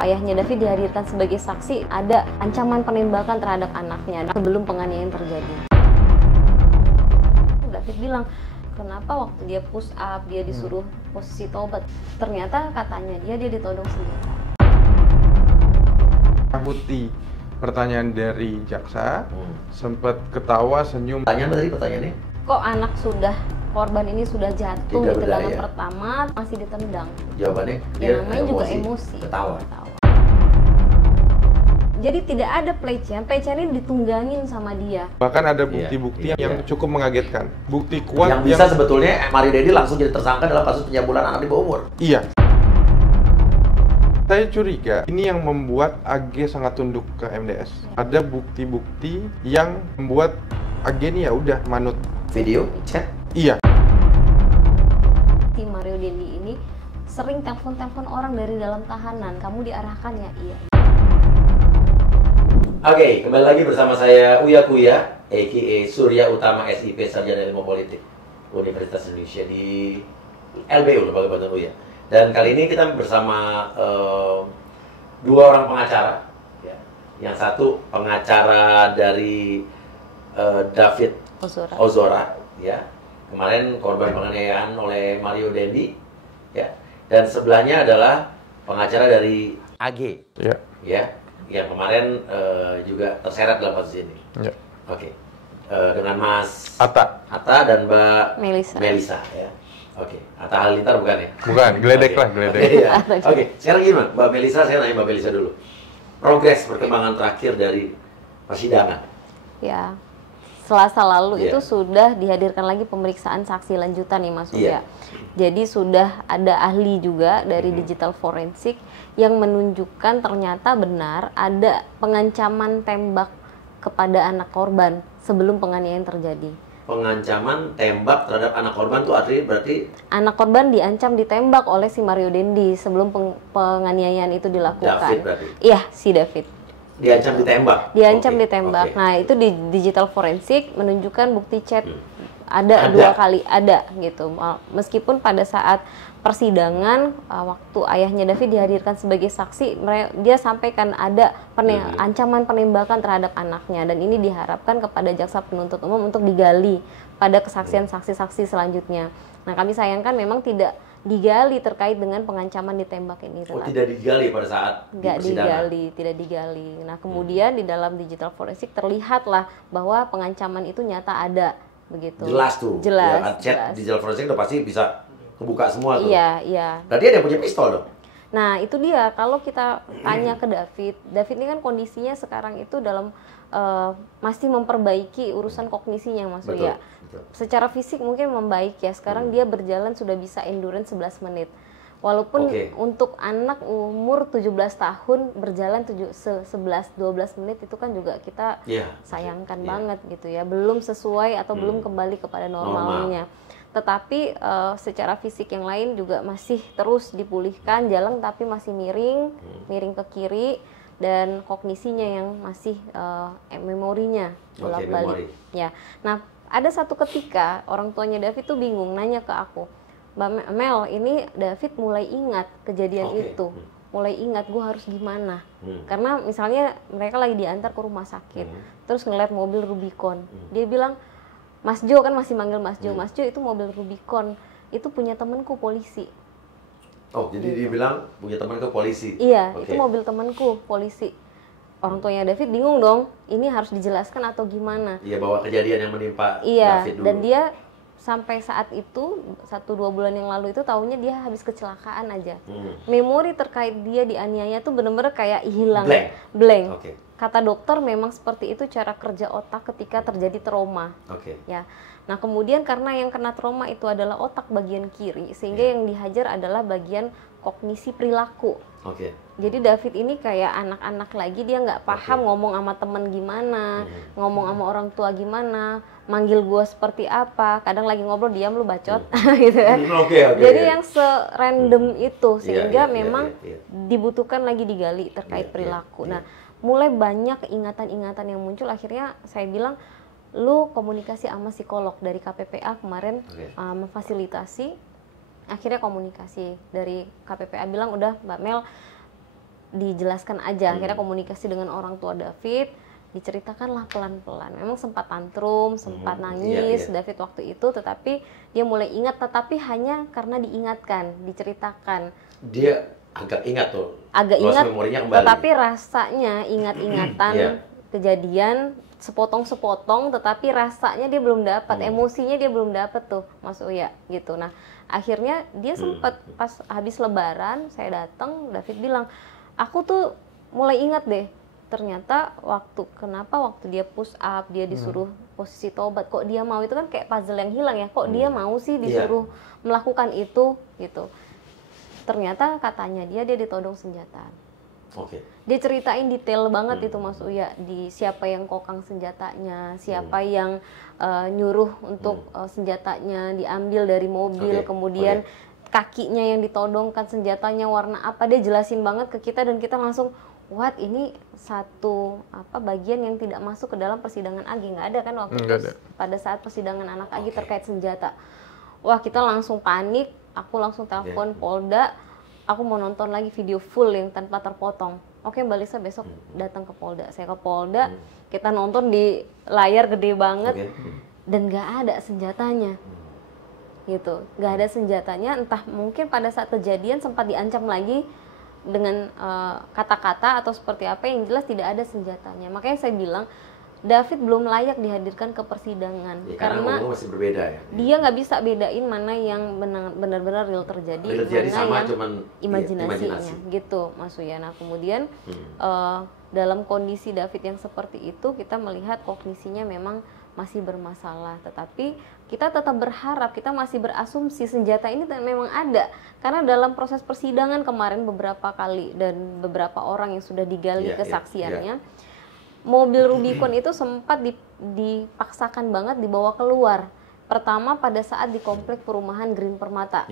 Ayahnya David dihadirkan sebagai saksi, ada ancaman penembakan terhadap anaknya sebelum penganiayaan terjadi. David bilang, kenapa waktu dia push up, dia disuruh posisi tobat, ternyata katanya dia ditodong senjata. Bukti pertanyaan dari jaksa, sempat ketawa, senyum. Pertanyaannya? Kok anak korban ini sudah jatuh Tidak di tendangan berdaya. pertama, masih ditendang? Jawabannya? Ya namanya juga emosi. Ketawa. Jadi tidak ada pelecehan ini ditunggangin sama dia. Bahkan ada bukti-bukti yang cukup mengagetkan. Bukti Yang kuat bisa sebetulnya Mario Dendi langsung jadi tersangka dalam kasus pencabulan anak di bawah umur. Iya. Saya curiga ini yang membuat AG sangat tunduk ke MDS. Ada bukti-bukti yang membuat AG ini ya udah manut. Video, chat. Iya. Si Mario Dendi ini sering telepon orang dari dalam tahanan. Kamu diarahkan ya? Iya. Oke, kembali lagi bersama saya Uya Kuya, a.k.a. Surya Utama SIP, Sarjana Ilmu Politik Universitas Indonesia di LBU, Lembaga Bantuan Uya. Dan kali ini kita bersama dua orang pengacara. Ya. Yang satu pengacara dari David Ozora, ya. Kemarin korban penganiayaan oleh Mario Dendi, ya. Dan sebelahnya adalah pengacara dari AG, ya. Yang kemarin juga terseret dalam kasus ini. Ya. Oke. Dengan Mas Atta dan Mbak Melisa, ya. Oke. Atta Halilintar bukan ya? Bukan, geledek lah, geledek. Oke, sekarang gimana? Mbak Melisa, saya nanya Mbak Melisa dulu. Progres perkembangan terakhir dari persidangan. Ya, Selasa lalu itu sudah dihadirkan lagi pemeriksaan saksi lanjutan nih Mas Surya. Jadi sudah ada ahli juga dari digital forensik yang menunjukkan ternyata benar ada pengancaman tembak kepada anak korban sebelum penganiayaan terjadi. Pengancaman tembak terhadap anak korban itu artinya berarti anak korban diancam ditembak oleh si Mario Dendi sebelum penganiayaan itu dilakukan. David berarti? Iya, si David. Diancam ditembak? Ditembak. Nah, itu di digital forensik menunjukkan bukti chat ada 2 kali, ada gitu. Meskipun pada saat persidangan waktu ayahnya David dihadirkan sebagai saksi, dia sampaikan ada ancaman penembakan terhadap anaknya, dan ini diharapkan kepada jaksa penuntut umum untuk digali pada kesaksian saksi-saksi selanjutnya. Nah, kami sayangkan memang tidak digali terkait dengan pengancaman ditembak ini. Tidak digali pada saat persidangan? Tidak digali. Nah, kemudian di dalam digital forensik terlihatlah bahwa pengancaman itu nyata ada, begitu. Jelas tuh. Jelas. Ya, chat digital forensik udah pasti bisa kebuka semua tuh. Iya. Berarti ada yang punya pistol dong? Nah, itu dia. Kalau kita tanya ke David ini kan kondisinya sekarang itu dalam masih memperbaiki urusan kognisinya, Mas Surya. Betul. Secara fisik mungkin membaik ya. Sekarang dia berjalan sudah bisa endurance 11 menit. Walaupun untuk anak umur 17 tahun berjalan 11-12 menit itu kan juga kita sayangkan banget gitu ya. Belum sesuai atau belum kembali kepada normalnya. Tetapi secara fisik yang lain juga masih terus dipulihkan, jalan tapi masih miring ke kiri, dan kognisinya yang masih memorinya bolak-balik. Ya. Nah, ada satu ketika orang tuanya David tuh bingung, nanya ke aku, Mbak Mel, ini David mulai ingat kejadian itu, mulai ingat gue harus gimana. Karena misalnya mereka lagi diantar ke rumah sakit, terus ngeliat mobil Rubicon, dia bilang, Mas Jo, kan masih manggil Mas Jo, Mas Jo itu mobil Rubicon, itu punya temenku polisi. Oh, jadi dia bilang punya teman ke polisi? Iya, itu mobil temanku polisi. Orang tuanya David bingung dong, ini harus dijelaskan atau gimana? Iya, bahwa kejadian yang menimpa David dulu. Dan dia sampai saat itu 1-2 bulan yang lalu itu taunya dia habis kecelakaan aja. Memori terkait dia dianiaya tuh bener-bener kayak hilang, blank. Kata dokter memang seperti itu cara kerja otak ketika terjadi trauma. Ya. Nah, kemudian karena yang kena trauma itu adalah otak bagian kiri, sehingga yang dihajar adalah bagian kognisi perilaku. Jadi David ini kayak anak-anak lagi, dia nggak paham ngomong sama temen gimana, ngomong sama orang tua gimana, manggil gue seperti apa, kadang lagi ngobrol diam lu bacot, gitu kan. Jadi yang serandom itu, sehingga memang dibutuhkan lagi digali terkait perilaku. Nah, mulai banyak ingatan-ingatan yang muncul, akhirnya saya bilang, lu komunikasi sama psikolog dari KPPA kemarin memfasilitasi. Akhirnya komunikasi dari KPPA bilang, udah Mbak Mel, dijelaskan aja. Akhirnya komunikasi dengan orang tua David, diceritakanlah pelan-pelan. Memang sempat tantrum, sempat nangis David waktu itu, tetapi dia mulai ingat, tetapi hanya karena diingatkan, diceritakan. Dia agak ingat tuh. Agak ingat, memorinya kembali. Tetapi rasanya ingat-ingatan kejadian sepotong-sepotong, tetapi rasanya dia belum dapat, emosinya dia belum dapat tuh, Mas Uya gitu. Nah, akhirnya dia sempat pas habis Lebaran saya datang, David bilang, aku tuh mulai ingat deh, ternyata waktu dia push up, dia disuruh posisi tobat, kok dia mau, itu kan kayak puzzle yang hilang ya, kok dia mau sih disuruh melakukan itu gitu. Ternyata katanya dia ditodong senjata. Dia ceritain detail banget itu Mas Uya, di siapa yang kokang senjatanya, siapa yang nyuruh untuk senjatanya diambil dari mobil, kemudian kakinya yang ditodongkan senjatanya warna apa, dia jelasin banget ke kita dan kita langsung what, ini satu bagian yang tidak masuk ke dalam persidangan Agi, nggak ada kan waktu itu pada saat persidangan anak Agi terkait senjata. Wah, kita langsung panik, aku langsung telepon Polda, aku mau nonton lagi video full yang tanpa terpotong. Oke, Mbak Lisa besok datang ke Polda. Saya ke Polda, kita nonton di layar gede banget dan nggak ada senjatanya. Gitu, nggak ada senjatanya, entah mungkin pada saat kejadian sempat diancam lagi dengan kata-kata atau seperti apa, yang jelas tidak ada senjatanya. Makanya saya bilang David belum layak dihadirkan ke persidangan karena masih berbeda ya. Dia nggak bisa bedain mana yang benar-benar real terjadi, mana sama yang cuman imajinasinya gitu, Mas Uya. Nah, kemudian dalam kondisi David yang seperti itu, kita melihat kognisinya memang masih bermasalah, tetapi kita tetap berharap, kita masih berasumsi senjata ini memang ada, karena dalam proses persidangan kemarin beberapa kali dan beberapa orang yang sudah digali kesaksiannya, mobil Rubicon itu sempat dipaksakan banget dibawa keluar. Pertama pada saat di komplek perumahan Green Permata,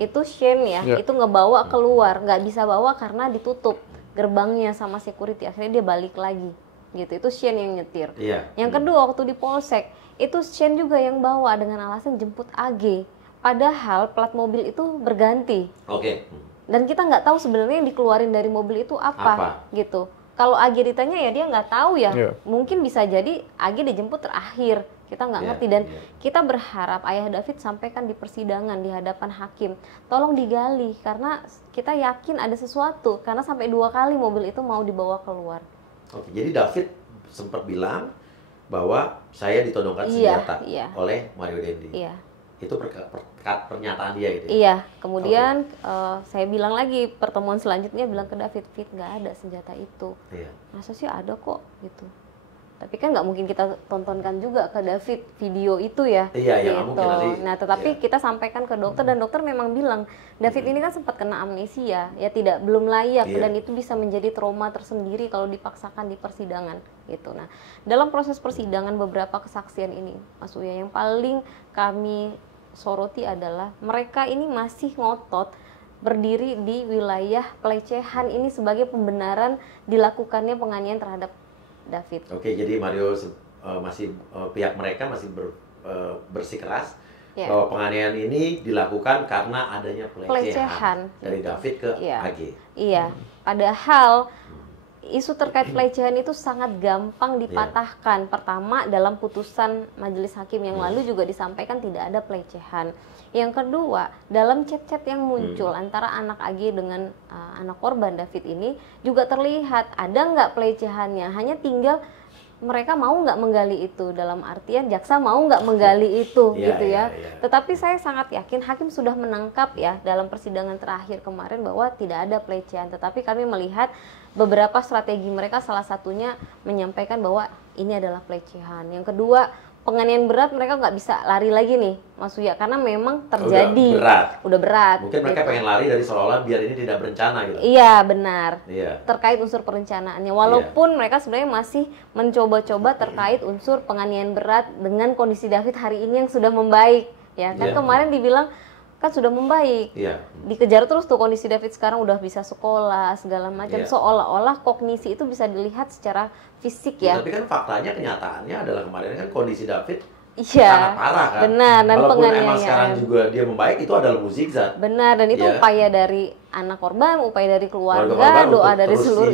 itu Shane itu ngebawa keluar, nggak bisa bawa karena ditutup gerbangnya sama security, akhirnya dia balik lagi. Gitu, itu Shane yang nyetir. Yang kedua waktu di Polsek, itu Shane juga yang bawa dengan alasan jemput AG, padahal plat mobil itu berganti. Dan kita nggak tahu sebenarnya yang dikeluarin dari mobil itu apa? Gitu. Kalau AG ditanya ya dia nggak tahu ya. Mungkin bisa jadi AG dijemput terakhir, kita nggak ngerti. Dan kita berharap ayah David sampaikan di persidangan di hadapan hakim, tolong digali karena kita yakin ada sesuatu, karena sampai 2 kali mobil itu mau dibawa keluar. Jadi David sempat bilang bahwa saya ditodongkan senjata oleh Mario Dendi. Itu pernyataan dia gitu. Kemudian saya bilang lagi pertemuan selanjutnya, bilang ke David, Fit, nggak ada senjata itu. Masa sih ada kok gitu. Tapi kan nggak mungkin kita tontonkan juga ke David video itu ya. Gitu. Nah, tetapi kita sampaikan ke dokter dan dokter memang bilang David ini kan sempat kena amnesia, ya belum layak dan itu bisa menjadi trauma tersendiri kalau dipaksakan di persidangan gitu. Nah, dalam proses persidangan beberapa kesaksian ini, Mas Uya, yang paling kami soroti adalah mereka ini masih ngotot berdiri di wilayah pelecehan ini sebagai pembenaran dilakukannya penganiayaan terhadap David. Jadi Mario masih pihak mereka masih bersikeras bahwa penganiayaan ini dilakukan karena adanya pelecehan dari David ke AG. Padahal isu terkait pelecehan itu sangat gampang dipatahkan. Pertama, dalam putusan majelis hakim yang lalu juga disampaikan tidak ada pelecehan. Yang kedua, dalam chat-chat yang muncul antara anak AG dengan anak korban David ini juga terlihat ada nggak pelecehannya, hanya tinggal mereka mau nggak menggali itu, dalam artian jaksa mau nggak menggali itu gitu ya. Tetapi saya sangat yakin hakim sudah menangkap ya dalam persidangan terakhir kemarin bahwa tidak ada pelecehan, tetapi kami melihat beberapa strategi mereka, salah satunya menyampaikan bahwa ini adalah pelecehan. Yang kedua, penganiayaan berat mereka nggak bisa lari lagi nih, Mas Uya, karena memang terjadi. Udah berat. Mungkin mereka pengen lari dari seolah-olah biar ini tidak berencana gitu. Iya, benar. Terkait unsur perencanaannya. Walaupun mereka sebenarnya masih mencoba-coba terkait unsur penganiayaan berat dengan kondisi David hari ini yang sudah membaik. Ya, kan kemarin dibilang kan sudah membaik. Dikejar terus tuh kondisi David sekarang udah bisa sekolah segala macam. Seolah-olah kognisi itu bisa dilihat secara fisik ya. Tapi kan faktanya, kenyataannya adalah kemarin kan kondisi David sangat parah kan. Benar, dan walaupun penganiayaan. emang sekarang juga dia membaik, itu adalah mukjizat. Benar, dan itu upaya dari anak korban, upaya dari keluarga, doa dari seluruh.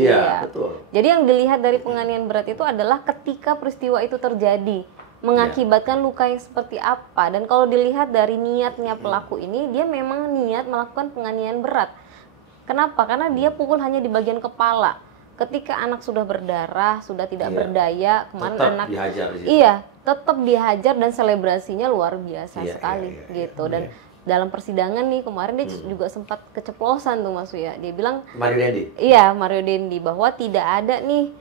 Betul. Jadi yang dilihat dari penganiayaan berat itu adalah ketika peristiwa itu terjadi, mengakibatkan luka yang seperti apa. Dan kalau dilihat dari niatnya pelaku ini, dia memang niat melakukan penganiayaan berat. Kenapa? Karena dia pukul hanya di bagian kepala. Ketika anak sudah berdarah, sudah tidak berdaya, kemarin tetap anak dihajar di situ. tetap dihajar dan selebrasinya luar biasa sekali gitu. Dan dalam persidangan nih kemarin dia juga sempat keceplosan tuh Mas Uya. Dia bilang Mario Dendi. Iya, Mario Dendi, bahwa tidak ada nih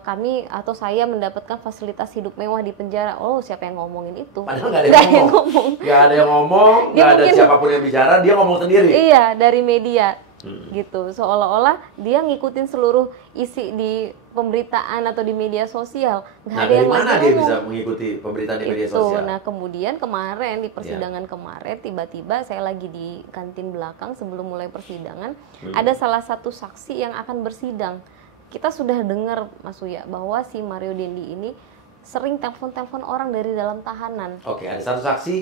kami atau saya mendapatkan fasilitas hidup mewah di penjara. Oh, siapa yang ngomongin itu? Padahal nggak ada yang ngomong. Nggak ada yang ngomong, nggak ada siapapun yang bicara, dia ngomong sendiri. Iya, dari media. Gitu, seolah-olah dia ngikutin seluruh isi di pemberitaan atau di media sosial. Nggak ada yang mana dia bisa mengikuti pemberitaan di media sosial? Nah, kemudian kemarin di persidangan kemarin tiba-tiba saya lagi di kantin belakang sebelum mulai persidangan, ada salah satu saksi yang akan bersidang. Kita sudah dengar Mas Uya bahwa si Mario Dendi ini sering telepon-telepon orang dari dalam tahanan. Oke, ada satu saksi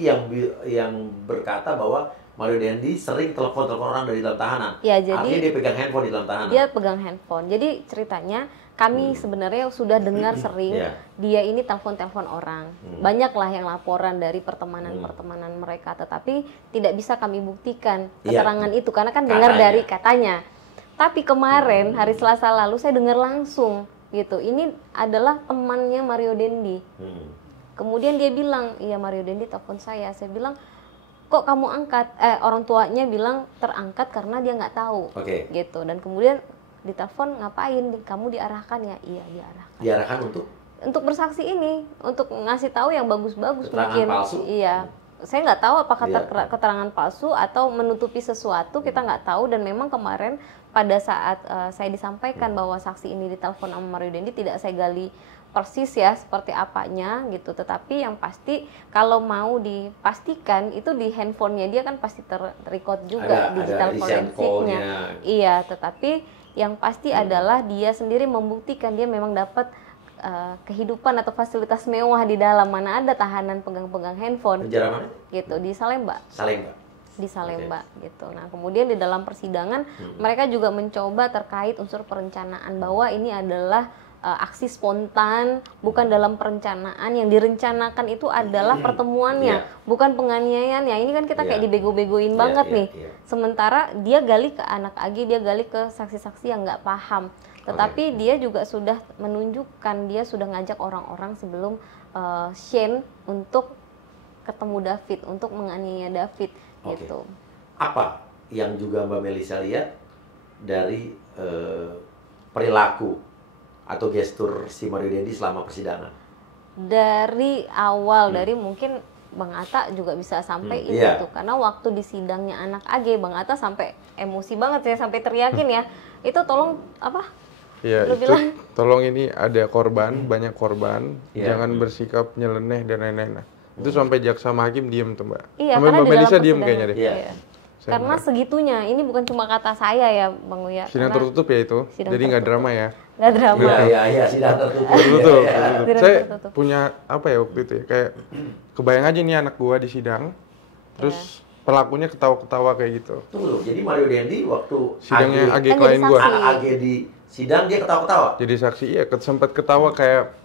yang berkata bahwa Mario Dendi sering telepon orang dari dalam tahanan. Ya, jadi artinya dia pegang handphone di dalam tahanan. Dia pegang handphone. Jadi ceritanya kami sebenarnya sudah dengar sering dia ini telepon-telepon orang. Banyaklah yang laporan dari pertemanan-pertemanan mereka, tetapi tidak bisa kami buktikan keterangan itu karena kan dengar dari katanya. Tapi kemarin hari Selasa lalu saya dengar langsung gitu. Ini adalah temannya Mario Dendi. Kemudian dia bilang, "Iya, Mario Dendi telepon saya." Saya bilang, "Kok kamu angkat?" Orang tuanya bilang terangkat karena dia nggak tahu. Gitu. Dan kemudian ditelepon, "Ngapain? Kamu diarahkan ya?" "Iya, diarahkan." Diarahkan untuk bersaksi ini, untuk ngasih tahu yang bagus-bagus mungkin. Palsu? Iya. Saya nggak tahu apakah keterangan palsu atau menutupi sesuatu, kita nggak tahu. Dan memang kemarin pada saat saya disampaikan bahwa saksi ini ditelepon sama Mario Dendi, tidak saya gali persis ya seperti apanya gitu, tetapi yang pasti kalau mau dipastikan itu di handphonenya dia kan pasti terrecord juga digital forensiknya. Iya, tetapi yang pasti adalah dia sendiri membuktikan dia memang dapat kehidupan atau fasilitas mewah di dalam. Mana ada tahanan pegang-pegang handphone. Penjara mana? Gitu, di Salemba. Di Salemba gitu. Nah, kemudian di dalam persidangan mereka juga mencoba terkait unsur perencanaan bahwa ini adalah aksi spontan, bukan dalam perencanaan. Yang direncanakan itu adalah pertemuannya, bukan penganiayaan. Ya, ini kan kita kayak dibego-begoin banget nih. Sementara dia gali ke anak AG, dia gali ke saksi-saksi yang nggak paham. Tetapi dia juga sudah menunjukkan, dia sudah ngajak orang-orang sebelum Shane untuk ketemu David, untuk menganiaya David gitu. Apa yang juga Mbak Melisa lihat dari perilaku atau gestur si Mario Dendi selama persidangan? Dari awal, dari mungkin Bang Atta juga bisa sampai ini tuh, karena waktu di sidangnya anak AG, Bang Atta sampai emosi banget ya, sampai teriakin ya, itu tolong apa? Ya, itu bilang, tolong ini ada korban, banyak korban, jangan bersikap nyeleneh dan lain-lain. Itu sampai jaksa sama hakim diem tuh Mbak. Iya, sampai Mbak Melisa diem kayaknya deh. Karena segitunya, ini bukan cuma kata saya ya Bang Uya. Sidang tertutup ya itu, jadi nggak drama ya. Nggak drama. Iya, sidang tertutup. Saya punya apa ya waktu itu ya, kayak kebayang aja nih anak gua di sidang, terus pelakunya ketawa-ketawa kayak gitu. Tunggu, jadi Mario Dendi waktu sidangnya AG klien gua. Anak AG di sidang dia ketawa-ketawa. Jadi saksi iya, sempat ketawa kayak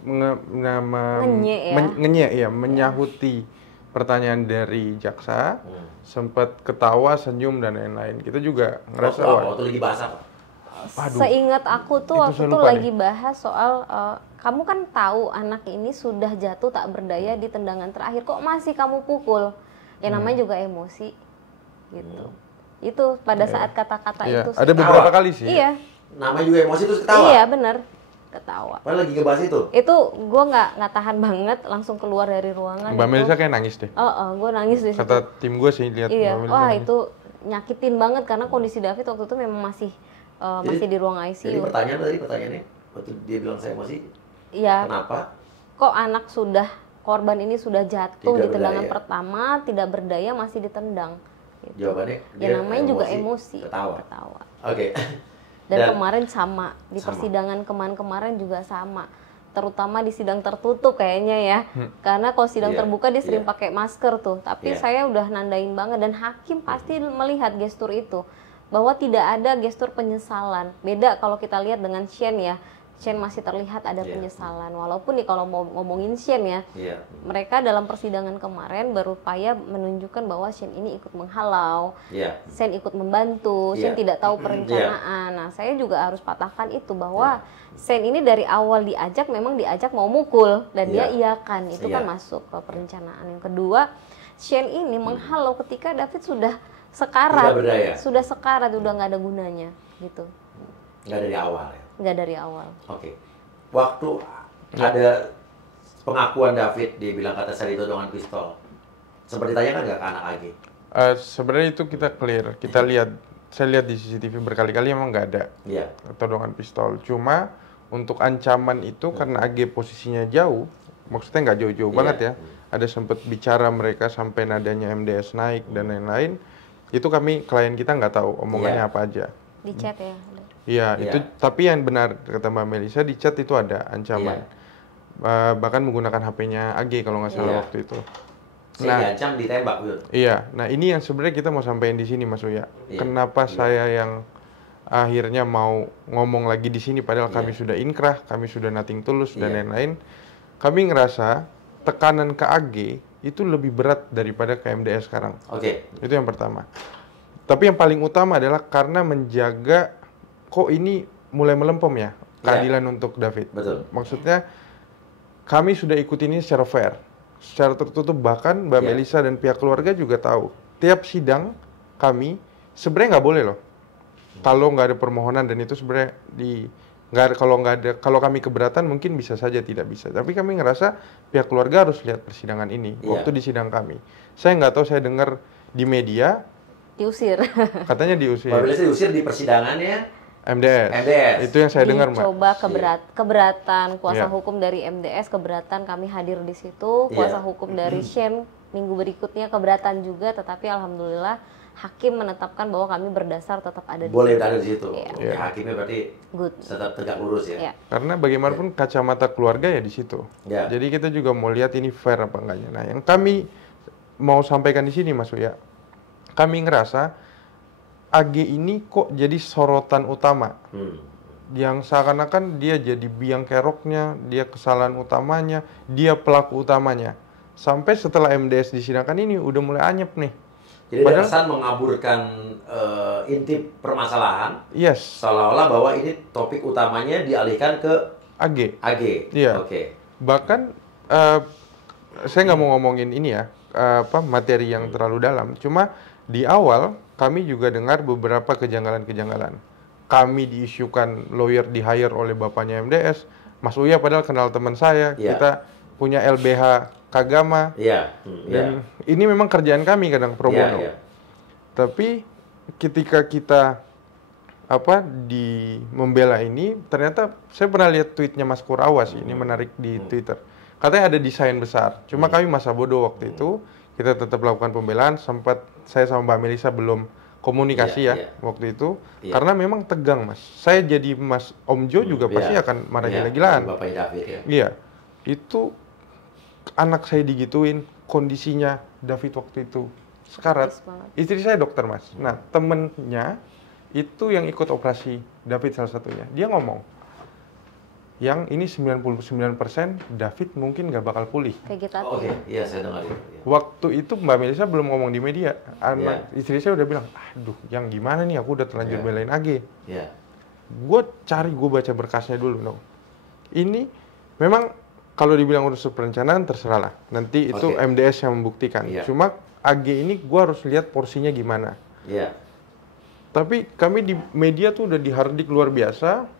menyahuti pertanyaan dari jaksa, sempat ketawa, senyum dan lain-lain. Kita juga ngerasa waktu lagi bahas apa? Seingat aku tuh waktu itu lagi bahas soal kamu kan tahu anak ini sudah jatuh tak berdaya di tendangan terakhir, kok masih kamu pukul? Ya namanya juga emosi gitu. Itu pada saat kata-kata itu. Ada beberapa kali sih. Iya. Namanya juga emosi terus ketawa. Iya, benar. Ketawa. Padahal lagi ngebahas itu. Itu gue nggak tahan banget, langsung keluar dari ruangan. Mbak Melisa kayak nangis deh. Gue nangis di situ. Kata tim gue sih lihat. Iya. Wah, itu nyakitin banget karena kondisi David waktu itu memang masih di ruang ICU. Jadi pertanyaannya waktu dia bilang saya emosi. Iya. Kenapa? Kok anak korban ini sudah jatuh di tendangan pertama, tidak berdaya, masih ditendang. Gitu. Jawabannya ya namanya juga emosi. Ketawa. Oke. Dan kemarin sama di persidangan kemarin juga sama. terutama di sidang tertutup kayaknya ya. Karena kalau sidang terbuka dia sering pakai masker tuh. Tapi saya udah nandain banget dan hakim pasti melihat gestur itu. Bahwa tidak ada gestur penyesalan. Beda kalau kita lihat dengan Shane ya. Shane masih terlihat ada penyesalan. Walaupun nih kalau mau ngomongin Shane ya, mereka dalam persidangan kemarin berupaya menunjukkan bahwa Shane ini ikut menghalau, Shane ikut membantu, Shane tidak tahu perencanaan. Nah, saya juga harus patahkan itu bahwa Shane ini dari awal memang diajak mau mukul dan dia iakan, itu kan masuk ke perencanaan. Yang kedua, Shane ini menghalau ketika David sudah sekarat, udah nggak ada gunanya gitu. Nggak dari awal ya? Nggak dari awal. Oke. Waktu ada pengakuan David, dia bilang kata saya itu dengan pistol. Seperti ditanyakan nggak ke anak AG? Sebenarnya itu kita clear. Kita lihat, saya lihat di CCTV berkali-kali emang nggak ada todongan pistol. Cuma untuk ancaman itu karena AG posisinya jauh, maksudnya nggak jauh-jauh banget ya. Ada sempat bicara mereka sampai nadanya MDS naik dan lain-lain. Itu klien kita nggak tahu omongannya apa aja. Di chat ya? Iya, itu tapi yang benar kata Mbak Melisa, di chat itu ada ancaman. Bahkan menggunakan HP-nya AG kalau nggak salah waktu itu. Saya diancam ditembak gitu. Iya, nah ini yang sebenarnya kita mau sampaikan di sini Mas Uya. Kenapa saya yang akhirnya mau ngomong lagi di sini padahal kami sudah inkrah, kami sudah nothing tulus dan lain-lain. Kami ngerasa tekanan ke AG itu lebih berat daripada ke MDS sekarang. Itu yang pertama. Tapi yang paling utama adalah karena menjaga kok ini mulai melempem ya keadilan untuk David. Betul. Maksudnya kami sudah ikut ini secara fair, secara tertutup, bahkan Mbak Melisa dan pihak keluarga juga tahu. Tiap sidang kami sebenarnya nggak boleh loh. Kalau nggak ada permohonan dan itu sebenarnya kalau kami keberatan mungkin bisa saja tidak bisa. Tapi kami ngerasa pihak keluarga harus lihat persidangan ini. Waktu di sidang kami, saya nggak tahu, saya dengar di media diusir. Katanya diusir. Mbak Melisa diusir di persidangannya MDS. Itu yang saya dengar, Mbak. Coba keberatan kuasa hukum dari MDS, keberatan kami hadir di situ. Kuasa hukum dari Shane minggu berikutnya keberatan juga, tetapi alhamdulillah hakim menetapkan bahwa kami berdasar tetap ada di boleh situ. ada di situ. Hakimnya berarti tetap tegak lurus ya. Karena bagaimanapun kacamata keluarga ya di situ. Jadi kita juga mau lihat ini fair apa enggaknya. Nah, yang kami mau sampaikan di sini Mas Uya, kami ngerasa AG ini kok jadi sorotan utama. Yang seakan-akan dia jadi biang keroknya, dia kesalahan utamanya, dia pelaku utamanya. Sampai setelah MDS disidangkan ini udah mulai anyep nih. Jadi ada kesan mengaburkan inti permasalahan, seolah-olah bahwa ini topik utamanya dialihkan ke AG. Iya. Bahkan saya nggak mau ngomongin ini ya, materi yang terlalu dalam. Cuma di awal kami juga dengar beberapa kejanggalan-kejanggalan. Kami diisukan lawyer di hire oleh bapaknya MDS, Mas Uya padahal kenal teman saya, kita punya LBH Kagama, dan ini memang kerjaan kami kadang pro bono. Tapi ketika kita di membela ini, ternyata saya pernah lihat tweetnya Mas Kurawas, ini menarik di Twitter. Katanya ada desain besar, cuma kami masa bodoh waktu itu, kita tetap lakukan pembelaan. Sempat saya sama Mbak Melisa belum komunikasi waktu itu, karena memang tegang Mas. Saya jadi Mas Om Jo juga pasti akan marah gila-gilaan. Iya, itu anak saya digituin, kondisinya David waktu itu sekarat. Istri saya dokter Mas. Nah, temennya itu yang ikut operasi David salah satunya, dia ngomong, yang ini 99% David mungkin nggak bakal pulih. Iya saya dengar. Waktu itu Mbak Melisa belum ngomong di media, istri saya udah bilang, aduh yang gimana nih, aku udah terlanjur belain AG. Gue baca berkasnya dulu dong. Ini memang kalau dibilang urusan perencanaan terserah lah, nanti itu MDS yang membuktikan. Cuma AG ini gue harus lihat porsinya gimana. Tapi kami di media tuh udah dihardik luar biasa.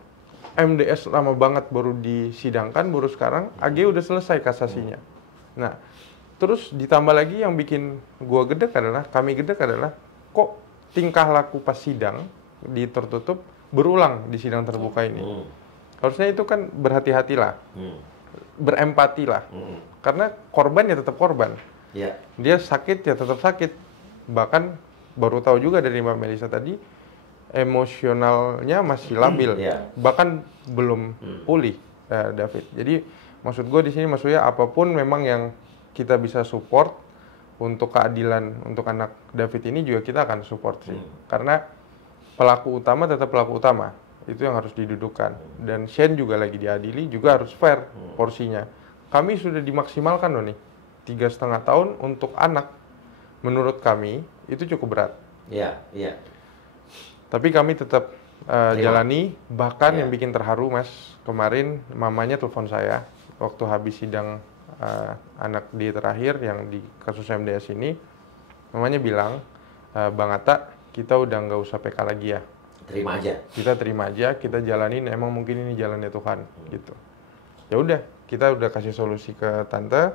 MDS lama banget baru disidangkan, baru sekarang AG udah selesai kasasinya. Nah, terus ditambah lagi yang bikin kami gedek adalah kok tingkah laku pas sidang di tertutup berulang di sidang terbuka ini. Harusnya itu kan berhati-hatilah, berempatilah, karena korban ya tetap korban. Dia sakit ya tetap sakit. Bahkan baru tahu juga dari Mbak Melisa tadi, emosionalnya masih labil, bahkan belum pulih. David. Jadi maksud gue di sini maksudnya apapun memang yang kita bisa support untuk keadilan untuk anak David ini juga kita akan support sih. Karena pelaku utama tetap pelaku utama. Itu yang harus didudukkan. Dan Shane juga lagi diadili juga harus fair porsinya. Kami sudah dimaksimalkan loh nih 3,5 tahun untuk anak. Menurut kami itu cukup berat. Iya. Tapi kami tetap jalani. Bahkan yang bikin terharu Mas, kemarin mamanya telepon saya waktu habis sidang anak dia terakhir yang di kasus MDS ini. Mamanya bilang, Bang Atta, kita udah nggak usah PK lagi ya. Terima aja. Kita terima aja, kita jalanin. Emang mungkin ini jalannya Tuhan, gitu. Ya udah, kita udah kasih solusi ke tante,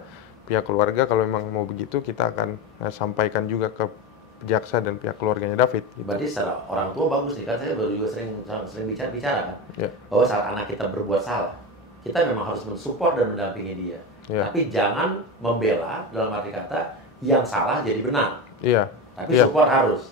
pihak keluarga kalau memang mau begitu kita akan sampaikan juga ke jaksa dan pihak keluarganya David. Gitu. Berarti secara orang tua bagus nih kan, saya baru juga sering bicara kan, bahwa saat anak kita berbuat salah, kita memang harus mensupport dan mendampingi dia. Tapi jangan membela dalam arti kata yang salah jadi benar. Tapi support harus.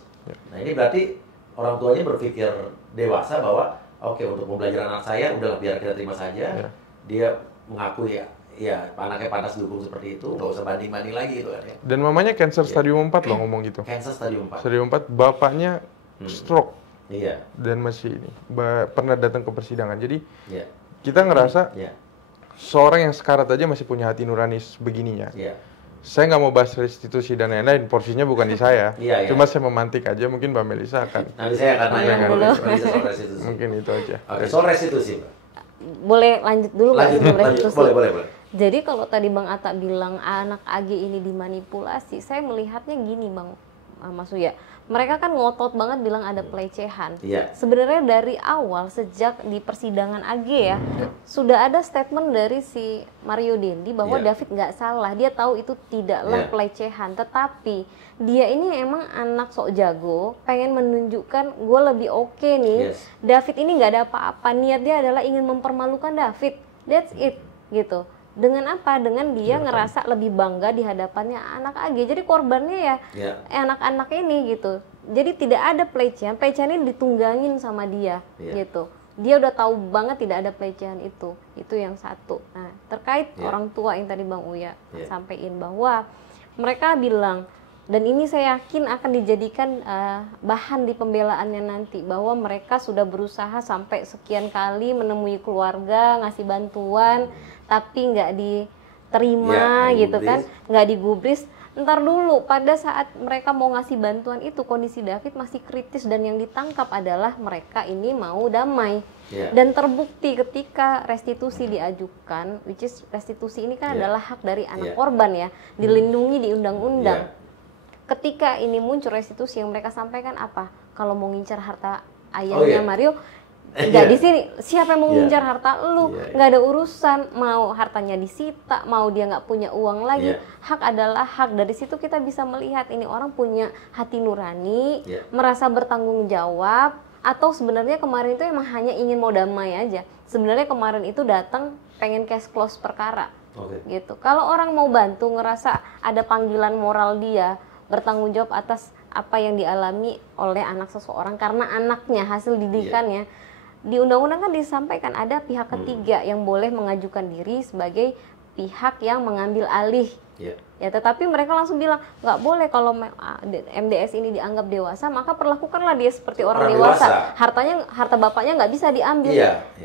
Nah ini berarti orang tuanya berpikir dewasa bahwa oke, untuk pembelajaran anak saya udahlah biar kita terima saja. Dia mengakui ya anaknya pantas dukung seperti itu, nggak usah banding-banding lagi gitu kan ya. Dan mamanya cancer stadium 4 loh ngomong gitu. Cancer stadium 4. Stadium 4, bapaknya stroke. Iya. Dan masih ini pernah datang ke persidangan. Jadi kita ngerasa seorang yang sekarat aja masih punya hati nurani begininya. Saya nggak mau bahas restitusi dan lain-lain, porsinya bukan di saya. Cuma saya memantik aja, mungkin Mbak Melisa akan. Nanti saya akan nanya soal restitusi. Mungkin itu aja. Oke, soal restitusi, Mbak. Boleh lanjut dulu nggak sebelum restitusi? Boleh. Jadi kalau tadi Bang Atta bilang anak AG ini dimanipulasi, saya melihatnya gini Bang Mas Uya. Mereka kan ngotot banget bilang ada pelecehan. Sebenarnya dari awal sejak di persidangan AG ya, sudah ada statement dari si Mario Dendi bahwa David nggak salah. Dia tahu itu tidaklah pelecehan, tetapi dia ini emang anak sok jago, pengen menunjukkan gue lebih oke nih. David ini nggak ada apa-apa, niat dia adalah ingin mempermalukan David. That's it gitu. Dengan apa? Dengan dia ngerasa lebih bangga di hadapannya anak AG. Jadi korbannya ya anak-anak ini gitu. Jadi tidak ada pelecehan. Pelecehan ini ditunggangin sama dia gitu. Dia udah tahu banget tidak ada pelecehan itu. Itu yang satu. Nah, terkait orang tua yang tadi Bang Uya sampaikan bahwa mereka bilang, dan ini saya yakin akan dijadikan bahan di pembelaannya nanti, bahwa mereka sudah berusaha sampai sekian kali menemui keluarga, ngasih bantuan, tapi nggak diterima gitu kan, nggak digubris. Ntar dulu, pada saat mereka mau ngasih bantuan itu, kondisi David masih kritis dan yang ditangkap adalah mereka ini mau damai. Dan terbukti ketika restitusi diajukan, which is restitusi ini kan adalah hak dari anak korban ya, dilindungi di undang-undang. Ketika ini muncul restitusi yang mereka sampaikan apa? Kalau mau ngincar harta ayahnya Mario, nggak di sini. Siapa yang mau ngincar harta lu? Nggak ada urusan. Mau hartanya disita, mau dia nggak punya uang lagi. Hak adalah hak. Dari situ kita bisa melihat ini orang punya hati nurani, merasa bertanggung jawab, atau sebenarnya kemarin itu emang hanya ingin mau damai aja. Sebenarnya kemarin itu datang pengen cash close perkara, gitu. Kalau orang mau bantu, ngerasa ada panggilan moral dia bertanggung jawab atas apa yang dialami oleh anak seseorang karena anaknya, hasil didikannya. Di undang-undang kan disampaikan ada pihak ketiga yang boleh mengajukan diri sebagai pihak yang mengambil alih. Ya, tetapi mereka langsung bilang nggak boleh kalau MDS ini dianggap dewasa, maka perlakukanlah dia seperti orang dewasa. Harta bapaknya nggak bisa diambil.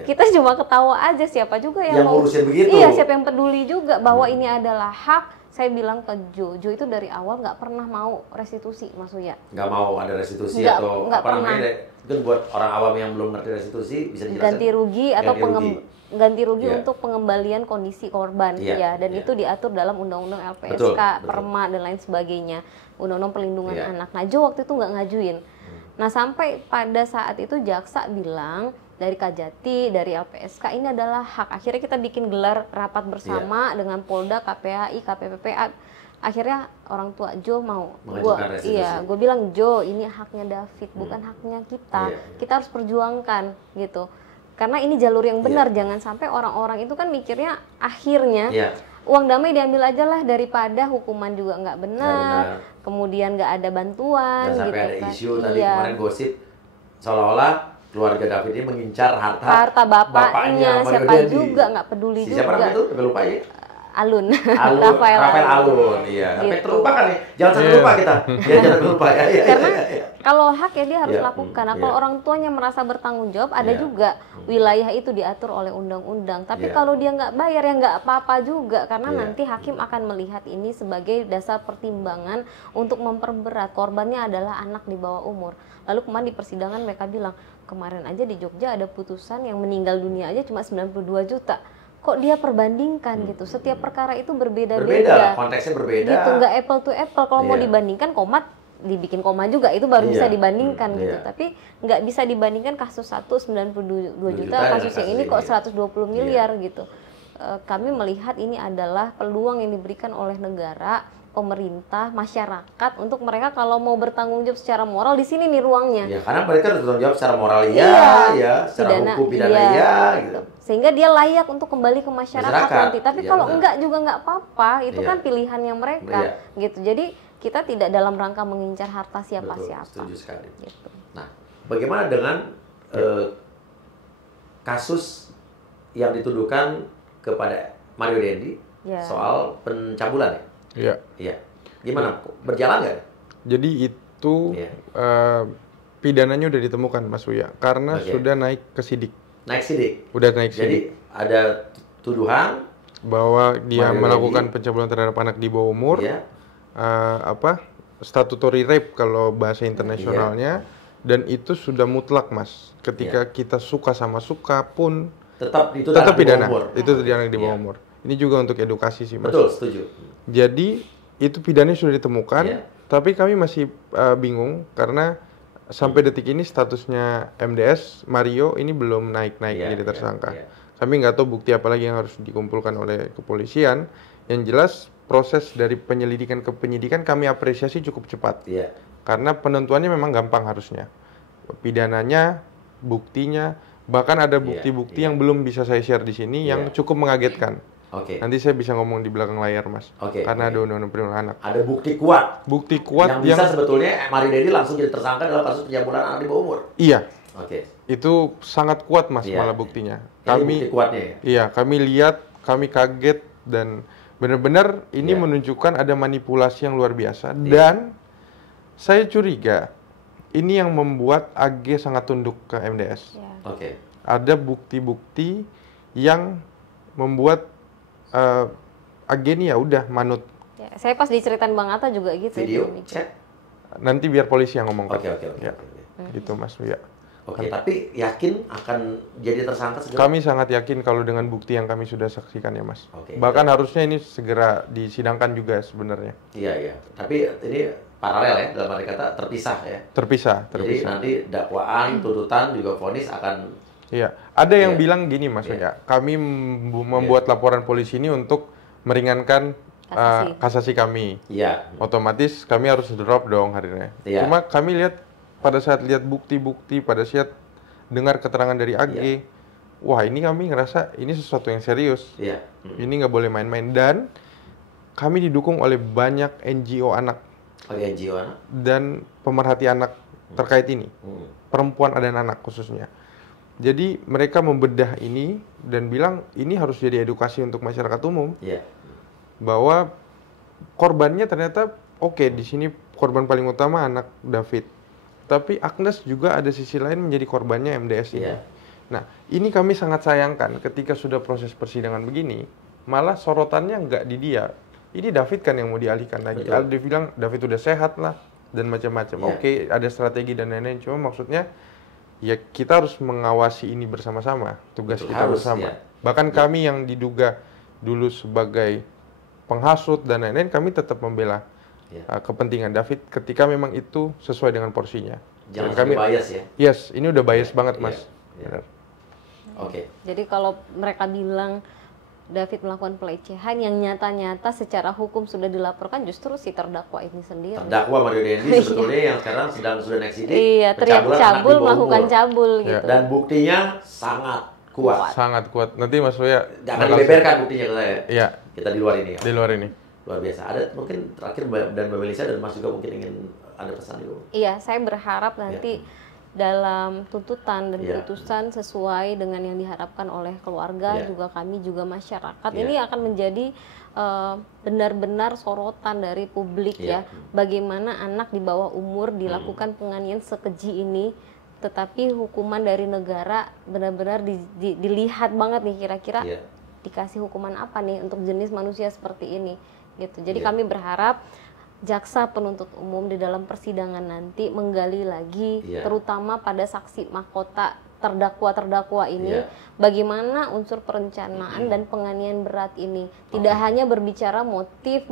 Kita cuma ketawa aja, siapa juga yang mau ngurusin begitu. Iya, siapa yang peduli juga bahwa ini adalah hak. Saya bilang ke Jo itu dari awal nggak pernah mau restitusi, Mas Uya. Nggak mau ada restitusi atau apa namanya? Itu buat orang awam yang belum ngerti restitusi bisa dijelaskan. Ganti rugi atau ganti rugi untuk pengembalian kondisi korban, dan itu diatur dalam undang-undang LPSK, Perma dan lain sebagainya, undang-undang perlindungan anak. Nah, Jo waktu itu nggak ngajuin. Nah, sampai pada saat itu jaksa bilang dari Kajati, dari LPSK ini adalah hak. Akhirnya kita bikin gelar rapat bersama dengan Polda, KPAI, KPPPA. Akhirnya orang tua Jo mau. Gue bilang Jo, ini haknya David, bukan haknya kita. Kita harus perjuangkan gitu. Karena ini jalur yang benar, jangan sampai orang-orang itu kan mikirnya akhirnya uang damai diambil aja lah daripada hukuman juga nggak benar, kemudian nggak ada bantuan. Dan sampai gitu ada kan. isu tadi kemarin gosip seolah-olah keluarga David ini mengincar harta bapaknya siapa Mario Dendi. juga nggak peduli juga. Siapa namanya itu? Sampai lupa ya. Alun. Rafael Alun, iya. Sampai Gitu. terlupakan nih. Jangan sampai lupa kita. Ya, jangan lupa ya. Karena kalau hak ya dia harus Iya, lakukan. Nah, iya. kalau orang tuanya merasa bertanggung jawab, ada Iya. juga wilayah itu diatur oleh undang-undang. Tapi Iya. kalau dia nggak bayar ya nggak apa-apa juga, karena Iya. nanti hakim akan melihat ini sebagai dasar pertimbangan untuk memperberat. Korbannya adalah anak di bawah umur. Lalu kemarin di persidangan mereka bilang, kemarin aja di Jogja ada putusan yang meninggal dunia aja cuma 92 juta. Kok dia perbandingkan gitu? Setiap perkara itu Berbeda, berbeda-beda. konteksnya berbeda. Gitu, nggak apple to apple. Kalau mau Iya. dibandingkan koma dibikin koma juga itu baru Iya. bisa dibandingkan Iya. gitu. Tapi nggak bisa dibandingkan kasus 1 92 juta, dengan kasus yang kasus ini kok ini. 120 miliar gitu. Kami melihat ini adalah peluang yang diberikan oleh negara, pemerintah, masyarakat untuk mereka kalau mau bertanggung jawab secara moral di sini nih ruangnya. Ya, karena mereka harus bertanggung jawab secara moral Iya. ya, secara hukum pidana iya, ya, gitu. Sehingga dia layak untuk kembali ke masyarakat nanti. Tapi iya, kalau benar. enggak juga enggak apa-apa, itu Iya. kan pilihannya mereka, Iya. gitu. Jadi kita tidak dalam rangka mengincar harta siapa-siapa. Betul, setuju sekali. Gitu. Nah, bagaimana dengan kasus yang dituduhkan kepada Mario Dendi Ya. soal pencabulan ya? Iya. Iya. Gimana? Berjalan nggak? Jadi itu Iya. pidananya udah ditemukan Mas Uya karena Oke. sudah naik ke sidik. Naik sidik. Udah naik Jadi sidik ada tuduhan bahwa dia Mario melakukan Dendi. pencabulan terhadap anak di bawah umur. ya, Statutory rape kalau bahasa internasionalnya, dan itu sudah mutlak Mas. Ketika kita suka sama suka pun tetap itu tetap anak di bawah pidana. umur. Itu anak di bawah Iya. umur. Ini juga untuk edukasi sih Mas. Betul, setuju. Jadi itu pidananya sudah ditemukan, Iya. tapi kami masih bingung karena sampai detik ini statusnya MDS Mario ini belum naik-naik Iya, jadi iya, tersangka. iya. Kami nggak tahu bukti apa lagi yang harus dikumpulkan oleh kepolisian. Yang jelas proses dari penyelidikan ke penyidikan kami apresiasi cukup cepat. Iya. Karena penentuannya memang gampang harusnya. Pidananya, buktinya, bahkan ada bukti-bukti iya. yang belum bisa saya share di sini yang Iya. cukup mengagetkan. Oke. Nanti saya bisa ngomong di belakang layar, Mas. Oke, Karena oke. ada undang-undang perlindungan anak. Ada bukti kuat Bukti kuat yang bisa sebetulnya Mario Dendi langsung jadi tersangka dalam kasus pencabulan anak di bawah umur. Iya, Oke. itu sangat kuat, Mas, Iya. malah buktinya. Jadi bukti kuatnya ya. Iya, kami lihat, kami kaget dan benar-benar ini Iya. menunjukkan ada manipulasi yang luar biasa. Dan saya curiga ini yang membuat AG sangat tunduk ke MDS. Ya. Oke. Ada bukti-bukti yang membuat AG ini ya udah manut. Ya, saya pas diceritain Bang Atta juga gitu. Video, Dia mikir. chat. Nanti biar polisi yang ngomong. Oke, oke, oke. Ya, oke. gitu Mas. Ya. Oke, tapi yakin akan jadi tersangka segera? Kami sangat yakin kalau dengan bukti yang kami sudah saksikan ya Mas. Oke. Bahkan harusnya ini segera disidangkan juga sebenarnya. Iya, iya. Tapi ini paralel ya, dalam arti kata terpisah ya. Terpisah. Jadi nanti dakwaan, tuntutan juga vonis akan Iya, ada yang Iya. bilang gini Mas Iya. ya, kami membuat laporan polisi ini untuk meringankan kasasi kami. iya. Otomatis kami harus drop dong harinya. Iya. Cuma kami lihat pada saat lihat bukti-bukti, pada saat dengar keterangan dari AG, Iya. wah ini kami ngerasa ini sesuatu yang serius. Iya. Ini nggak boleh main-main, dan kami didukung oleh banyak NGO anak Oke, NGO anak. dan pemerhati anak terkait ini, perempuan dan anak khususnya. Jadi mereka membedah ini dan bilang ini harus jadi edukasi untuk masyarakat umum Iya. bahwa korbannya ternyata oke, di sini korban paling utama anak David. Tapi Agnes juga ada sisi lain menjadi korbannya MDS ini. Iya. Nah, ini kami sangat sayangkan ketika sudah proses persidangan begini, malah sorotannya nggak di dia. Ini David kan yang mau dialihkan lagi. Betul. Dia bilang David udah sehat lah dan macam-macam. Iya. Oke, ada strategi dan lain-lain. Cuma maksudnya ya kita harus mengawasi ini bersama-sama. Tugas Betul, kita harus, bersama. ya. Bahkan kami yang diduga dulu sebagai penghasut dan lain-lain, kami tetap membela Ya. kepentingan David ketika memang itu sesuai dengan porsinya. Jangan Dan sampai bias ya. Yes, ini udah bias banget Iya, Mas. iya. Benar. Oke. Jadi kalau mereka bilang David melakukan pelecehan yang nyata-nyata secara hukum sudah dilaporkan, justru si terdakwa ini sendiri. Terdakwa Mario Dendi sebetulnya yang sekarang sudah naik sidik. Iya, teriak pencabulan anak cabul, di bawah melakukan umur. cabul Ya. gitu. Dan buktinya sangat kuat. Sangat kuat. Nanti Mas Surya Jangan bakal- dibeberkan buktinya ke saya. Iya, Kita di luar ini ya. di luar ini. Luar biasa. Ada mungkin terakhir dan Mbak Melisa dan Mas juga mungkin ingin ada pesan dulu. Iya, saya berharap nanti dalam tuntutan dan putusan sesuai dengan yang diharapkan oleh keluarga, juga kami juga masyarakat. Ini akan menjadi benar-benar sorotan dari publik ya, bagaimana anak di bawah umur dilakukan penganiayaan sekeji ini, tetapi hukuman dari negara benar-benar dilihat banget nih kira-kira dikasih hukuman apa nih untuk jenis manusia seperti ini gitu. Jadi kami berharap jaksa penuntut umum di dalam persidangan nanti menggali lagi terutama pada saksi mahkota terdakwa ini bagaimana unsur perencanaan dan penganiayaan berat ini, tidak hanya berbicara motif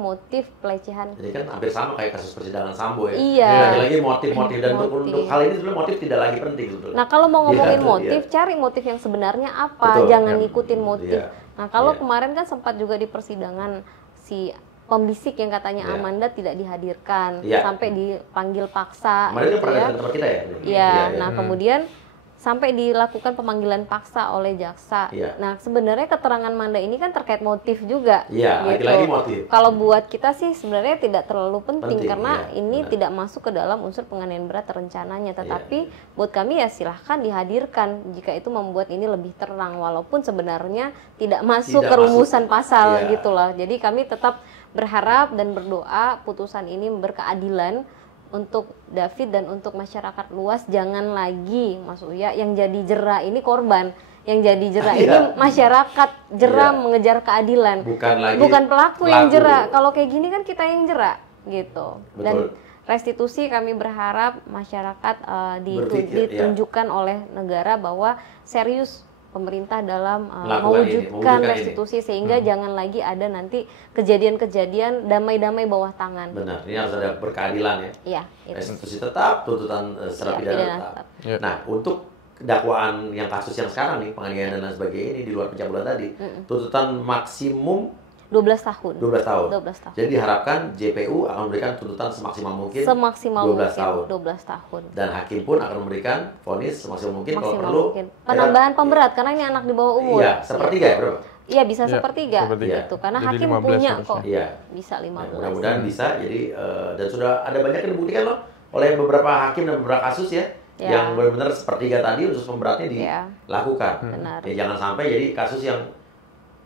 pelecehan. Jadi kan hampir sama kayak kasus persidangan Sambo ya. Iya. Lagi motif dan untuk hal ini sebenarnya motif tidak lagi penting sebetulnya. Nah, kalau mau ngomongin motif, cari motif yang sebenarnya apa, jangan ngikutin motif. Nah, kalau kemarin kan sempat juga di persidangan si pembisik yang katanya Amanda tidak dihadirkan sampai dipanggil paksa. Kemarin gitu ya. Tempat kita ya. Iya. Nah, kemudian sampai dilakukan pemanggilan paksa oleh jaksa. Nah, sebenarnya keterangan Manda ini kan terkait motif juga. Gitu. Lagi-lagi motif. Kalau buat kita sih sebenarnya tidak terlalu penting karena ini tidak masuk ke dalam unsur penganiayaan berat rencananya. Tetapi buat kami ya silahkan dihadirkan jika itu membuat ini lebih terang, walaupun sebenarnya tidak masuk ke rumusan pasal gitu loh. Jadi kami tetap berharap dan berdoa putusan ini berkeadilan untuk David dan untuk masyarakat luas. Jangan lagi Mas Uya yang jadi jera ini korban, yang jadi jera ini masyarakat jera mengejar keadilan, bukan pelaku yang jera. Kalau kayak gini kan kita yang jera gitu. Dan restitusi kami berharap masyarakat ditunjukkan oleh negara bahwa serius pemerintah dalam mewujudkan restitusi sehingga jangan lagi ada nanti kejadian-kejadian damai-damai bawah tangan. Benar, ini harus ada berkeadilan ya. Iya. Restitusi tetap, tuntutan secara pidana tetap. Nah, untuk dakwaan yang kasus yang sekarang nih, penganiayaan dan lain sebagainya ini di luar pencabulan tadi, tuntutan maksimum 12 tahun. 12 tahun. Jadi diharapkan JPU akan memberikan tuntutan semaksimal mungkin 12 tahun. Dan hakim pun akan memberikan vonis semaksimal mungkin kalau perlu. Penambahan pemberat karena ini anak di bawah umur. Iya, sepertiga ya, Bro? Iya, bisa sepertiga gitu. Karena jadi hakim punya kok. Bisa 15. Mudah-mudahan bisa. Jadi dan sudah ada banyak yang dibuktikan loh oleh beberapa hakim dan beberapa kasus ya. Yang benar-benar sepertiga tadi unsur pemberatnya dilakukan. Ya, jangan sampai jadi kasus yang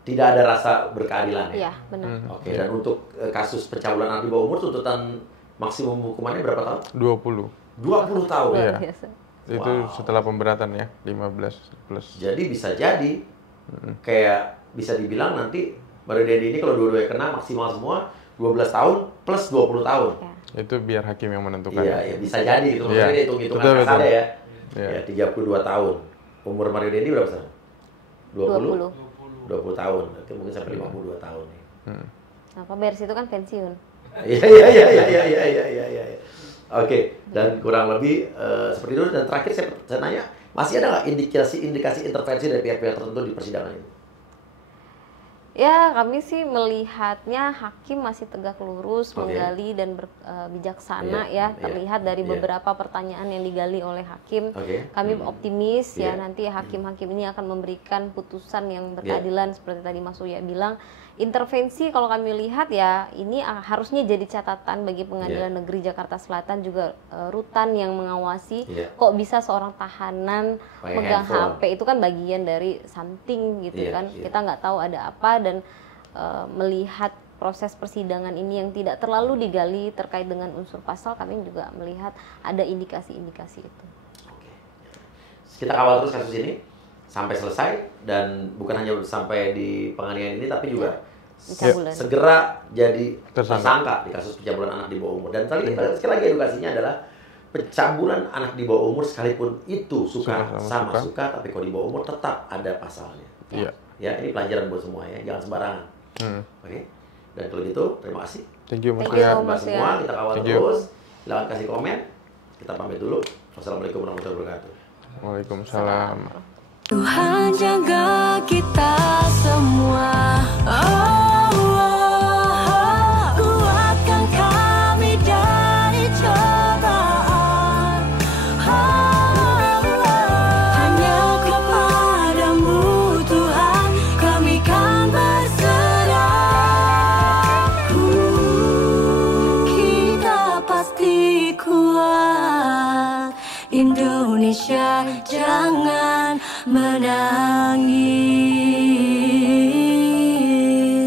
tidak ada rasa berkeadilan ya. Iya, benar. Oke, dan untuk kasus pencabulan anak di bawah umur tuntutan maksimum hukumannya berapa tahun? 20 tahun. Iya. Itu setelah pemberatan ya, 15 plus. Jadi bisa jadi kayak bisa dibilang nanti Mario Dendi ini kalau dua-duanya kena maksimal semua 12 tahun plus 20 tahun. Itu biar hakim yang menentukan. Iya, bisa jadi gitu. Maksudnya hitung-hitungan kasar ya. Ya, 32 tahun. Umur Mario Dendi berapa sekarang? 20 tahun, itu mungkin sampai 52 tahun nih. Apa Bers itu kan pensiun. Iya. Oke, dan kurang lebih seperti itu. Dan terakhir saya nanya, masih ada nggak indikasi intervensi dari pihak-pihak tertentu di persidangan ini? Ya, kami sih melihatnya hakim masih tegak lurus, menggali dan bijaksana terlihat dari beberapa pertanyaan yang digali oleh hakim. Kami optimis ya nanti hakim-hakim ini akan memberikan putusan yang berkeadilan seperti tadi Mas Uya bilang. Intervensi kalau kami lihat ya ini harusnya jadi catatan bagi Pengadilan Negeri Jakarta Selatan juga rutan yang mengawasi kok bisa seorang tahanan megang HP, itu kan bagian dari something gitu kan. Kita nggak tahu ada apa dan melihat proses persidangan ini yang tidak terlalu digali terkait dengan unsur pasal, kami juga melihat ada indikasi-indikasi itu. Kita kawal terus kasus ini sampai selesai dan bukan hanya sampai di penganiayaan ini tapi juga segera jadi tersangka di kasus pencabulan anak di bawah umur. Dan sekali lagi edukasinya adalah pencabulan anak di bawah umur sekalipun itu suka tapi kalau di bawah umur tetap ada pasalnya. Ya, ini pelajaran buat semua ya, jangan sembarangan. Oke. Dan kalau gitu terima kasih. Thank you Mas semua, kita kawal terus. Silakan kasih komen. Kita pamit dulu. Wassalamualaikum warahmatullahi wabarakatuh. Waalaikumsalam. Tuhan jaga kita semua. Kuatkan kami dari cobaan. Hanya kepadamu Tuhan kami kan berserah. Kita pasti kuat. Indonesia jangan menangis.